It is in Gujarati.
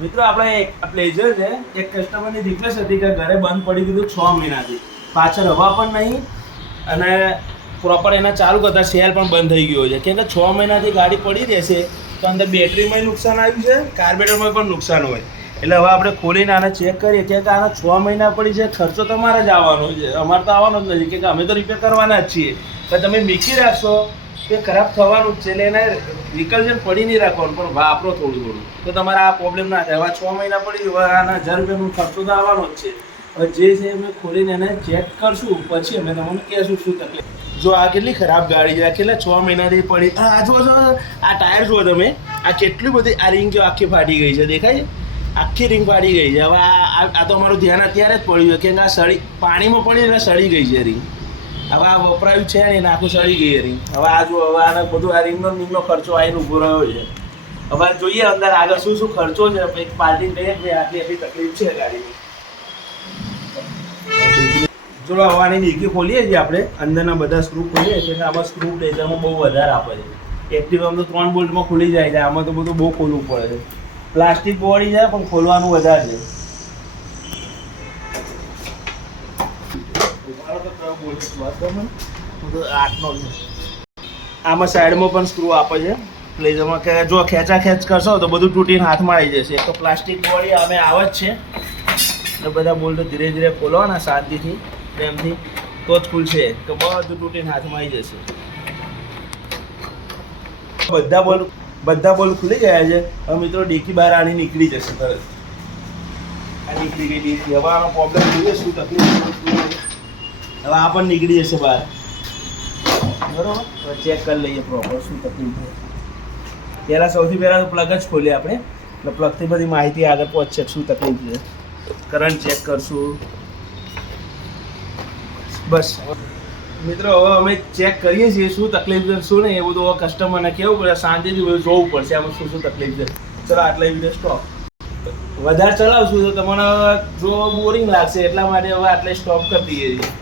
મિત્રો આપણે એક પ્લેઝર છે, એક કસ્ટમરની રિક્વેસ્ટ હતી કે ઘરે બંધ પડી ગયું 6 મહિનાથી, પાછળ હવા પણ નહીં અને પ્રોપર એના ચાલુ કરતા સેલ પણ બંધ થઈ ગયો છે. કેમ કે 6 મહિનાથી ગાડી પડી રહેશે તો અંદર બેટરીમાં નુકસાન આવ્યું છે, કાર્બેટરમાં પણ નુકસાન હોય. એટલે હવે આપણે ખોલીને આને ચેક કરીએ કે આના 6 મહિના પડી છે, ખર્ચો તમારે જ આવવાનો છે, અમારે તો આવવાનો જ નથી. કે અમે તો રિપેર કરવાના જ છીએ, પણ તમે મીકી રાખશો તે ખરાબ થવાનું જ છે. એટલે એને રિકલ્જન પડી નહીં રાખવાનું, પણ વાપરો થોડું તો તમારે આ પ્રોબ્લેમ ના થાય. હવે 6 મહિના પડી, હવે આના 1000 રૂપિયાનો ખર્ચો તો આવવાનો જ છે. હવે જે છે અમે ખોલીને એને ચેક કરશું, પછી અમે તમને કહેશું શું તકલીફ. જો આ કેટલી ખરાબ ગાડી છે, કેટલા 6 મહિનાથી પડી. આ જો આ ટાયર જુઓ તમે, આ કેટલી બધી આ રિંગ જો આખી ફાટી ગઈ છે, દેખાય છે? આખી રિંગ ફાટી ગઈ છે. હવે આ તો અમારું ધ્યાન અત્યારે જ પડ્યું છે કે આ સળી પાણીમાં પડી એટલે સળી ગઈ છે રિંગ. હવે આ વપરાયું છે ને આખું સળી ગઈ રિંગ. હવે આ જો હવે આને બધું આ રિંગનો ખર્ચો આવીને ઊભો રહ્યો છે. હવે જોઈએ અંદર આગળ શું શું ખર્ચો છે. એક પાર્ટી કહીએ કે આટલી એટલી તકલીફ છે ગાડીની. ચલો હવાની ડીકી ખોલીએ છીએ આપણે, અંદરના બધા સ્ક્રૂ ખોલીએ છીએ. આમાં સ્ક્રૂ પ્રેશરમાં બહુ વધારે આપે છે. એક્ટિવામાં તો 3 બોલ્ટમાં ખુલી જાય છે, આમાં તો બધું બહુ ખોલવું પડે છે. પ્લાસ્ટિક બોડી છે પણ ખોલવાનું વધારે છે. આમાં સાઈડમાં પણ સ્ક્રૂ આપે છે પ્લેઝરમાં, કે જો ખેંચા ખેંચ કરશો તો બધું તૂટીને હાથમાં આવી જશે. એક તો પ્લાસ્ટિક બોડી અમે આવે જ છે ને બધા બોલ્ટો ધીરે ધીરે ખોલવાના શાંતિથી, પ્રેમથી, તો જ ખુલશે. તો બધું તૂટીને હાથમાં આવી જશે. બધા બોલ ખુલી ગયા છે. હવે મિત્રો ડીકી બહાર આની નીકળી જશે તરત. આ નીકળી ગઈ ડીકી. હવે આનો પ્રોબ્લેમ જોઈએ શું તકલીફ. હવે આ પણ નીકળી જશે બહાર, બરોબર. હવે ચેક કરી લઈએ પ્રોપર શું તકલીફ છે. પહેલાં સૌથી પહેલાં તો પ્લગ જ ખોલીએ આપણે, એટલે પ્લગથી બધી માહિતી આગળ પહોંચશે શું તકલીફ છે. કરંટ ચેક કરશું. બસ મિત્રો હવે અમે ચેક કરીએ છીએ શું તકલીફ છે શું નહીં. એ બધું હવે કસ્ટમરને કહેવું પડે, શાંતિથી બધું જોવું પડશે આમાં શું શું તકલીફ છે. ચલો આટલા વિડીયો સ્ટોપ. વધારે ચલાવશું તો તમને જો બોરિંગ લાગશે, એટલા માટે હવે આટલે સ્ટોપ કરી દઈએ છીએ.